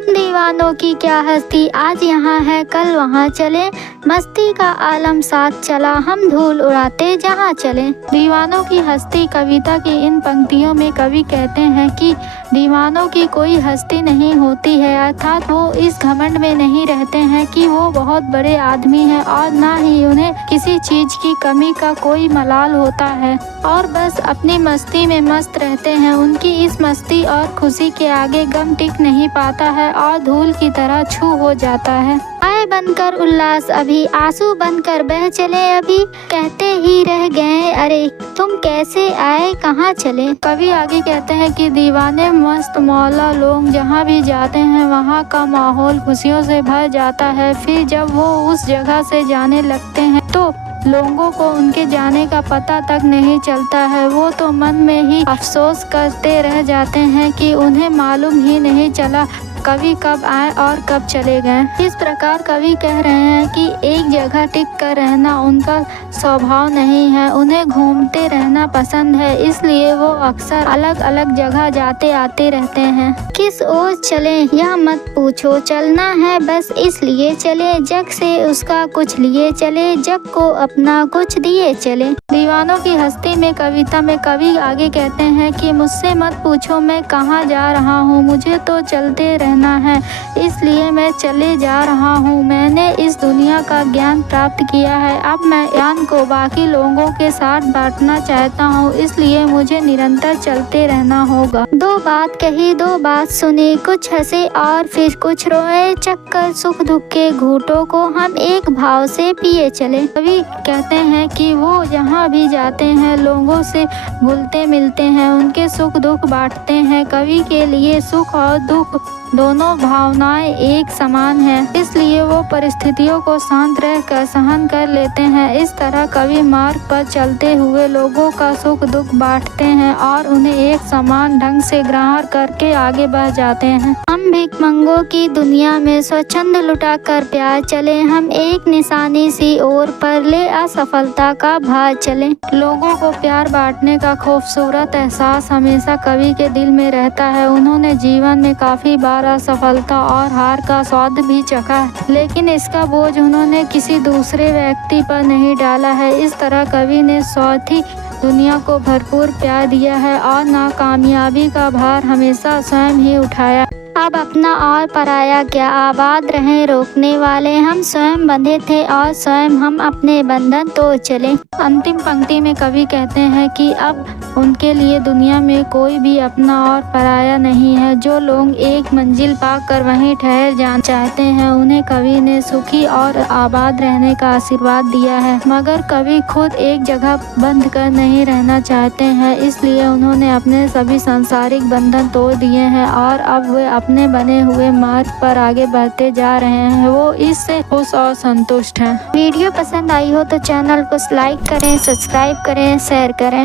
हम दीवानों की क्या हस्ती, आज यहाँ है कल वहाँ चले, मस्ती का आलम साथ चला, हम धूल उड़ाते जहाँ चले। दीवानों की हस्ती कविता की इन पंक्तियों में कवि कहते हैं कि दीवानों की कोई हस्ती नहीं होती है, अर्थात वो इस घमंड में नहीं रहते हैं कि वो बहुत बड़े आदमी हैं और ना ही उन्हें किसी चीज की कमी का कोई मलाल होता है और बस अपनी मस्ती में मस्त रहते हैं। उनकी इस मस्ती और खुशी के आगे गम टिक नहीं पाता है और धूल की तरह छू हो जाता है। आए बनकर उल्लास अभी, आंसू बनकर बह चले अभी, कहते ही रह गए अरे तुम कैसे आए कहाँ चले। कवि आगे कहते हैं कि दीवाने मस्त मौला लोग जहाँ भी जाते हैं वहाँ का माहौल खुशियों से भर जाता है। फिर जब वो उस जगह से जाने लगते हैं तो लोगों को उनके जाने का पता तक नहीं चलता है। वो तो मन में ही अफसोस करते रह जाते हैं कि उन्हें मालूम ही नहीं चला कवि कब आए और कब चले गए। इस प्रकार कवि कह रहे हैं कि एक जगह टिक कर रहना उनका स्वभाव नहीं है, उन्हें घूमते रहना पसंद है, इसलिए वो अक्सर अलग अलग जगह जाते आते रहते हैं। किस ओर चले यह मत पूछो, चलना है बस इसलिए चले, जग से उसका कुछ लिए चले, जग को अपना कुछ दिए चले। दीवानों की हस्ती में कविता में कवि आगे कहते हैं कि मुझसे मत पूछो मैं कहाँ जा रहा हूँ, मुझे तो चलते रहना है इसलिए मैं चले जा रहा हूँ। मैंने इस दुनिया का ज्ञान प्राप्त किया है, अब मैं ज्ञान को बाकी लोगों के साथ बांटना चाहता हूँ, इसलिए मुझे निरंतर चलते रहना होगा। दो बात कही दो बात सुनी, कुछ हंसे और फिर कुछ रोए, चक्कर सुख दुख के घूंटों को हम एक भाव से पिए चले। कवि कहते हैं कि वो जहाँ भी जाते हैं लोगों से घुलते मिलते हैं, उनके सुख दुख बांटते हैं। कवि के लिए सुख और दुख दोनों भावनाएं एक समान हैं, इसलिए वो परिस्थितियों को शांत रहकर सहन कर लेते हैं। इस तरह कवि मार्ग पर चलते हुए लोगों का सुख दुख बांटते हैं और उन्हें एक समान ढंग से ग्रहण करके आगे बढ़ जाते हैं। हम भिखमंगों की दुनिया में स्वच्छंद लुटा कर प्यार चले, हम एक निशानी सी ओर पर ले असफलता का भार चले। लोगों को प्यार बांटने का खूबसूरत एहसास हमेशा कवि के दिल में रहता है। उन्होंने जीवन में काफी बार असफलता और हार का स्वाद भी चखा है, लेकिन इसका बोझ उन्होंने किसी दूसरे व्यक्ति पर नहीं डाला है। इस तरह कवि ने स्वार्थी दुनिया को भरपूर प्यार दिया है और नाकामयाबी का भार हमेशा स्वयं ही उठाया। अब अपना और पराया क्या, आबाद रहे रोकने वाले, हम स्वयं बंधे थे और स्वयं हम अपने बंधन तोड़ चले। अंतिम पंक्ति में कवि कहते हैं कि अब उनके लिए दुनिया में कोई भी अपना और पराया नहीं है। जो लोग एक मंजिल पाकर वहीं ठहर जाना चाहते हैं उन्हें कवि ने सुखी और आबाद रहने का आशीर्वाद दिया है, मगर कवि खुद एक जगह बंध कर नहीं रहना चाहते हैं, इसलिए उन्होंने अपने सभी सांसारिक बंधन तोड़ दिए हैं और अब वे अपने बने हुए मार्ग पर आगे बढ़ते जा रहे हैं। वो इससे खुश और संतुष्ट हैं। वीडियो पसंद आई हो तो चैनल को लाइक करें, सब्सक्राइब करें, शेयर करें।